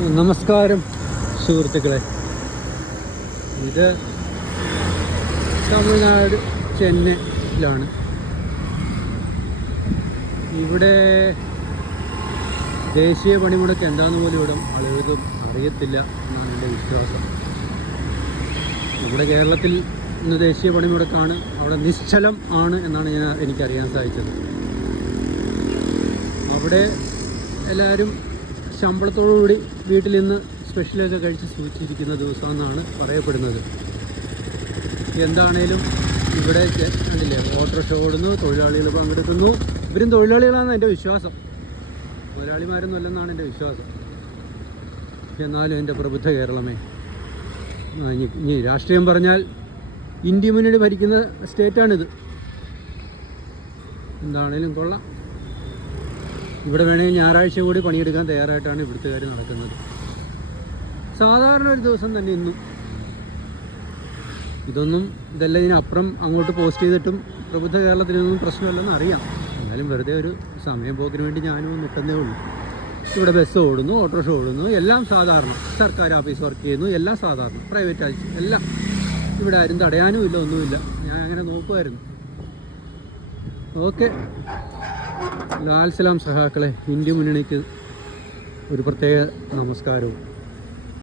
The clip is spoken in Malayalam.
നമസ്കാരം സുഹൃത്തുക്കളെ. ഇത് തമിഴ്നാട് ചെന്നൈയിലാണ്. ഇവിടെ ദേശീയ പണിമുടക്ക് എന്താണെന്ന് പോലും ഇവിടെ ആളുകൾക്കും അറിയത്തില്ല എന്നാണ് എൻ്റെ വിശ്വാസം. ഇവിടെ കേരളത്തിൽ ഇന്ന് ദേശീയ പണിമുടക്കാണ്, അവിടെ നിശ്ചലം ആണ് എന്നാണ് എനിക്കറിയാൻ സാധിച്ചത്. അവിടെ എല്ലാവരും ശമ്പളത്തോടുകൂടി വീട്ടിൽ നിന്ന് സ്പെഷ്യലൊക്കെ കഴിച്ച് സൂക്ഷിച്ചിരിക്കുന്ന ദിവസമെന്നാണ് പറയപ്പെടുന്നത്. എന്താണേലും ഇവിടെ കണ്ടില്ലേ, ഓട്ടോറിക്ഷ ഓടുന്നു, തൊഴിലാളികൾ പങ്കെടുക്കുന്നു. ഇവരും തൊഴിലാളികളാണെന്ന് എൻ്റെ വിശ്വാസം, പോരാളിമാരൊന്നും അല്ലെന്നാണ് എൻ്റെ വിശ്വാസം. എന്നാലും എൻ്റെ പ്രബുദ്ധ കേരളമേ, ഇനി രാഷ്ട്രീയം പറഞ്ഞാൽ ഇന്ത്യ മുന്നണി ഭരിക്കുന്ന സ്റ്റേറ്റാണിത്. എന്താണേലും കൊള്ളാം. ഇവിടെ വേണമെങ്കിൽ ഞായറാഴ്ച കൂടി പണിയെടുക്കാൻ തയ്യാറായിട്ടാണ് ഇവിടുത്തുകാർ നടക്കുന്നത്. സാധാരണ ഒരു ദിവസം തന്നെ ഇന്നും. ഇതെല്ലാം ഇതിനപ്പുറം അങ്ങോട്ട് പോസ്റ്റ് ചെയ്തിട്ടും പ്രബുദ്ധ കേരളത്തിനൊന്നും പ്രശ്നമല്ലെന്ന് അറിയാം. എന്നാലും വെറുതെ ഒരു സമയം പോക്കിന് വേണ്ടി ഞാനും നിൽക്കുന്നേ ഉള്ളൂ. ഇവിടെ ബസ് ഓടുന്നു, ഓട്ടോറിക്ഷ ഓടുന്നു, എല്ലാം സാധാരണ. സർക്കാർ ഓഫീസ് വർക്ക് ചെയ്യുന്നു, എല്ലാം സാധാരണ. പ്രൈവറ്റ് ആയിട്ട് എല്ലാം. ഇവിടെ ആരും തടയാനും ഇല്ല, ഒന്നുമില്ല. ഞാൻ അങ്ങനെ നോക്കുമായിരുന്നു. ഓക്കെ, ലാൽ സലാം സഹാക്കളെ. ഇന്ത്യ മുന്നണിക്ക് ഒരു പ്രത്യേക നമസ്കാരവും.